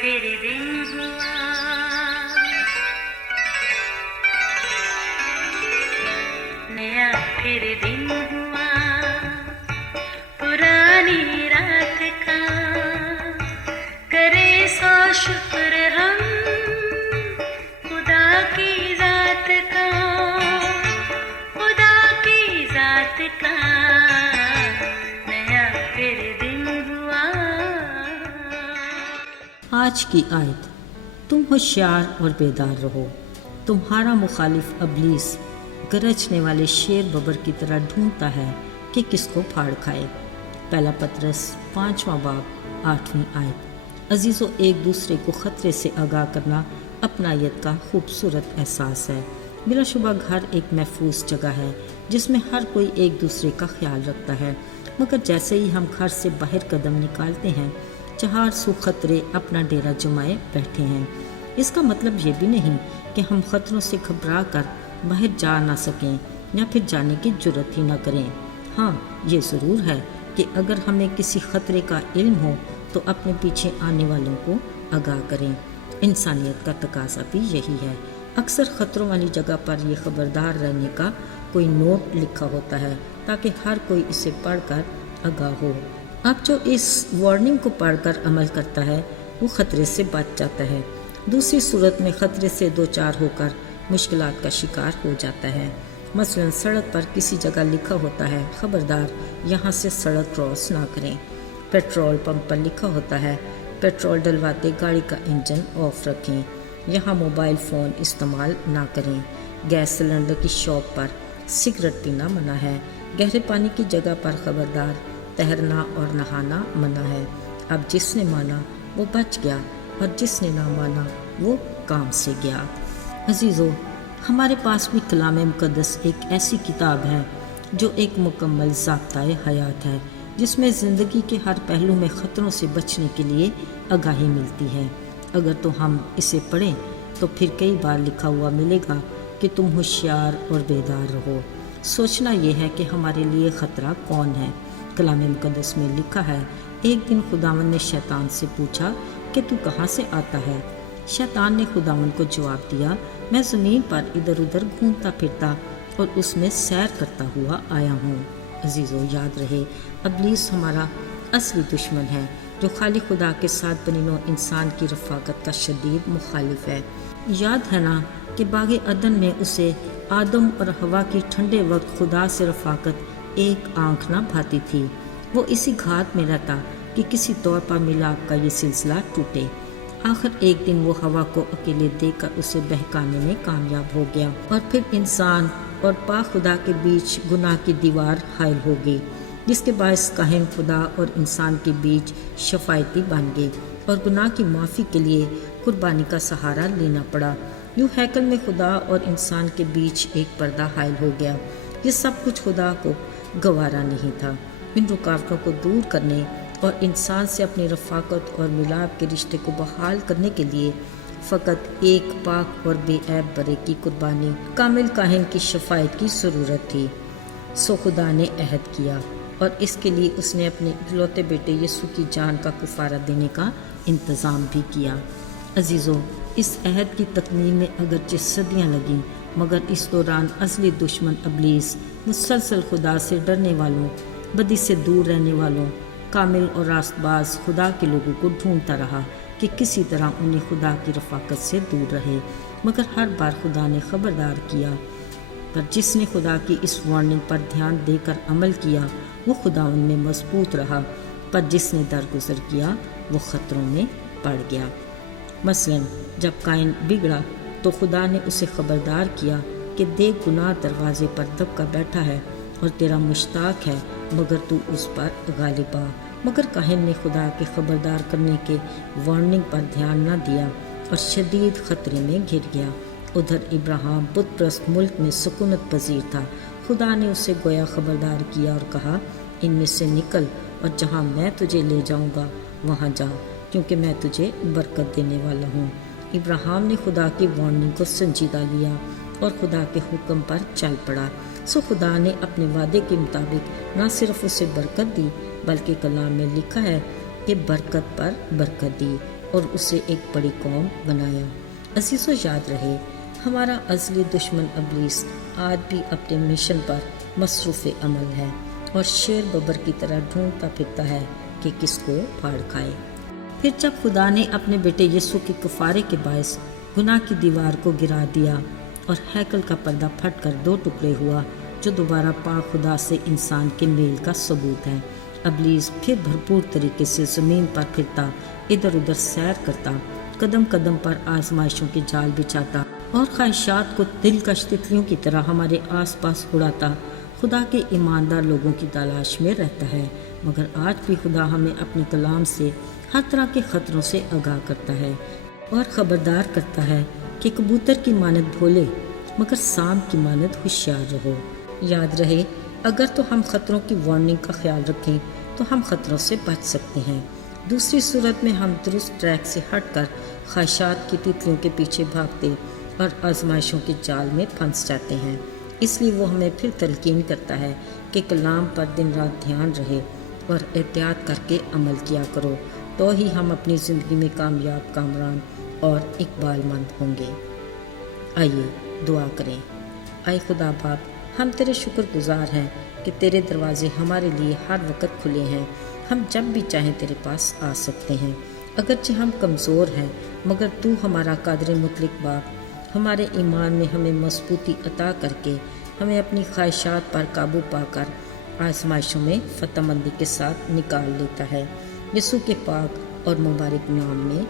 پھر دن ہوا، نیا پھر دن ہوا، پرانی رات کا کرے سو شکر ہم خدا کی ذات کا، خدا کی ذات کا نیا پھر دن ہوا۔ آج کی آیت، تم ہوشیار اور بیدار رہو، تمہارا مخالف ابلیس گرجنے والے شیر ببر کی طرح ڈھونڈتا ہے کہ کس کو پھاڑ کھائے۔ پہلا پطرس 5واں باب 8ویں آیت۔ عزیزو، ایک دوسرے کو خطرے سے آگاہ کرنا اپنائیت کا خوبصورت احساس ہے۔ بلا شبہ گھر ایک محفوظ جگہ ہے جس میں ہر کوئی ایک دوسرے کا خیال رکھتا ہے، مگر جیسے ہی ہم گھر سے باہر قدم نکالتے ہیں، چہار سو خطرے اپنا ڈیرا جمائے بیٹھے ہیں۔ اس کا مطلب یہ بھی نہیں کہ ہم خطروں سے گھبرا کر باہر جا نہ سکیں یا پھر جانے کی جرت ہی نہ کریں۔ ہاں، یہ ضرور ہے کہ اگر ہمیں کسی خطرے کا علم ہو تو اپنے پیچھے آنے والوں کو آگاہ کریں۔ انسانیت کا تقاضا بھی یہی ہے۔ اکثر خطروں والی جگہ پر یہ خبردار رہنے کا کوئی نوٹ لکھا ہوتا ہے تاکہ ہر کوئی اسے پڑھ کر آگاہ ہو۔ اب جو اس وارننگ کو پڑھ کر عمل کرتا ہے وہ خطرے سے بچ جاتا ہے، دوسری صورت میں خطرے سے دوچار ہو کر مشکلات کا شکار ہو جاتا ہے۔ مثلا سڑک پر کسی جگہ لکھا ہوتا ہے، خبردار یہاں سے سڑک کراس نہ کریں۔ پیٹرول پمپ پر لکھا ہوتا ہے، پیٹرول ڈلواتے گاڑی کا انجن آف رکھیں۔ یہاں موبائل فون استعمال نہ کریں۔ گیس سلنڈر کی شاپ پر سگریٹ پینا منع ہے۔ گہرے پانی کی جگہ پر خبردار، تیرنا اور نہانا منع ہے۔ اب جس نے مانا وہ بچ گیا اور جس نے نہ مانا وہ کام سے گیا۔ عزیزو، ہمارے پاس بھی کلام مقدس ایک ایسی کتاب ہے جو ایک مکمل ضابطۂ حیات ہے، جس میں زندگی کے ہر پہلو میں خطروں سے بچنے کے لیے آگاہی ملتی ہے۔ اگر تو ہم اسے پڑھیں تو پھر کئی بار لکھا ہوا ملے گا کہ تم ہوشیار اور بیدار رہو۔ سوچنا یہ ہے کہ ہمارے لیے خطرہ کون ہے۔ کلام مقدس میں لکھا ہے، ایک دن خداوند نے شیطان سے پوچھا کہ تو کہاں سے آتا ہے؟ شیطان نے خداوند کو جواب دیا، میں زمین پر ادھر ادھر گھومتا پھرتا اور اس میں سیر کرتا ہوا آیا ہوں۔ عزیزو، یاد رہے، ابلیس ہمارا اصلی دشمن ہے جو خالق خدا کے ساتھ بنی نوع انسان کی رفاقت کا شدید مخالف ہے۔ یاد ہے نا کہ باغ عدن میں اسے آدم اور حوا کی ٹھنڈے وقت خدا سے رفاقت ایک آنکھ نہ بھاتی تھی۔ وہ اسی گھات میں رہتا کہ کسی طور پر ملاپ کا یہ سلسلہ ٹوٹے۔ آخر ایک دن وہ حوا کو اکیلے دیکھ کر اسے بہکانے میں کامیاب ہو گیا، اور پھر انسان اور پاک خدا کے بیچ گناہ کی دیوار حائل ہو گئی، جس کے باعث کاہن خدا اور انسان کے بیچ شفاعتی بن گئی اور گناہ کی معافی کے لیے قربانی کا سہارا لینا پڑا۔ یوں ہیکل میں خدا اور انسان کے بیچ ایک پردہ حائل ہو گیا۔ یہ سب کچھ خدا کو گوارا نہیں تھا۔ ان رکاوٹوں کو دور کرنے اور انسان سے اپنی رفاقت اور ملاپ کے رشتے کو بحال کرنے کے لیے فقط ایک پاک اور بے عیب برے کی قربانی، کامل کاہن کی شفاعت کی ضرورت تھی۔ سو خدا نے عہد کیا اور اس کے لیے اس نے اپنے اکلوتے بیٹے یسوع کی جان کا کفارہ دینے کا انتظام بھی کیا۔ عزیزو، اس عہد کی تکمیل میں اگرچہ صدیاں لگیں، مگر اس دوران اصلی دشمن ابلیس مسلسل خدا سے ڈرنے والوں، بدی سے دور رہنے والوں، کامل اور راست باز خدا کے لوگوں کو ڈھونڈتا رہا کہ کسی طرح انہیں خدا کی رفاقت سے دور رہے، مگر ہر بار خدا نے خبردار کیا۔ پر جس نے خدا کی اس وارننگ پر دھیان دے کر عمل کیا وہ خداوند میں مضبوط رہا، پر جس نے درگزر کیا وہ خطروں میں پڑ گیا۔ مثلا جب قائن بگڑا تو خدا نے اسے خبردار کیا کہ دیکھ، گناہ دروازے پر دب کا بیٹھا ہے اور تیرا مشتاق ہے، مگر تو اس پر غالب آ۔ مگر کاہن نے خدا کے خبردار کرنے کے وارننگ پر دھیان نہ دیا اور شدید خطرے میں گر گیا۔ ادھر ابراہیم بت پرست ملک میں سکونت پذیر تھا۔ خدا نے اسے گویا خبردار کیا اور کہا، ان میں سے نکل اور جہاں میں تجھے لے جاؤں گا وہاں جا، کیونکہ میں تجھے برکت دینے والا ہوں۔ ابراہیم نے خدا کی وارننگ کو سنجیدہ لیا اور خدا کے حکم پر چل پڑا۔ سو خدا نے اپنے وعدے کے مطابق نہ صرف اسے برکت دی، بلکہ کلام میں لکھا ہے کہ برکت پر برکت دی اور اسے ایک بڑی قوم بنایا۔ عزیزو، یاد رہے ہمارا ازلی دشمن ابلیس آج بھی اپنے مشن پر مصروف عمل ہے اور شیر ببر کی طرح ڈھونڈتا پھرتا ہے کہ کس کو پھاڑ کھائے۔ پھر جب خدا نے اپنے بیٹے یسوع کے کفارے کے باعث گناہ کی دیوار کو گرا دیا اور ہیکل کا پردہ پھٹ کر 2 ٹکڑے ہوا، جو دوبارہ پاک خدا سے انسان کے میل کا ثبوت ہے، ابلیس پھر بھرپور طریقے سے زمین پر پھرتا، ادھر ادھر سیر کرتا، قدم قدم پر آزمائشوں کے جال بچھاتا اور خواہشات کو دلکش تتلیوں کی طرح ہمارے آس پاس اڑاتا خدا کے ایماندار لوگوں کی تلاش میں رہتا ہے۔ مگر آج بھی خدا ہمیں اپنے کلام سے ہر طرح کے خطروں سے آگاہ کرتا ہے اور خبردار کرتا ہے کہ کبوتر کی مانند بھولے مگر سانپ کی مانند ہوشیار رہو۔ یاد رہے اگر تو ہم خطروں کی وارننگ کا خیال رکھیں تو ہم خطروں سے بچ سکتے ہیں، دوسری صورت میں ہم درست ٹریک سے ہٹ کر خواہشات کی تتلیوں کے پیچھے بھاگتے اور آزمائشوں کے جال میں پھنس جاتے ہیں۔ اس لیے وہ ہمیں پھر تلقین کرتا ہے کہ کلام پر دن رات دھیان رہے اور احتیاط کر کے عمل کیا کرو، تو ہی ہم اپنی زندگی میں کامیاب، کامران اور اقبال مند ہوں گے۔ آئیے دعا کریں۔ اے خدا باپ، ہم تیرے شکر گزار ہیں کہ تیرے دروازے ہمارے لیے ہر وقت کھلے ہیں، ہم جب بھی چاہیں تیرے پاس آ سکتے ہیں۔ اگرچہ ہم کمزور ہیں مگر تو ہمارا قادر مطلق باپ ہمارے ایمان میں ہمیں مضبوطی عطا کر کے ہمیں اپنی خواہشات پر قابو پا کر آزمائشوں میں فتح مندی کے ساتھ نکال لیتا ہے۔ یسوع کے پاک اور مبارک نام میں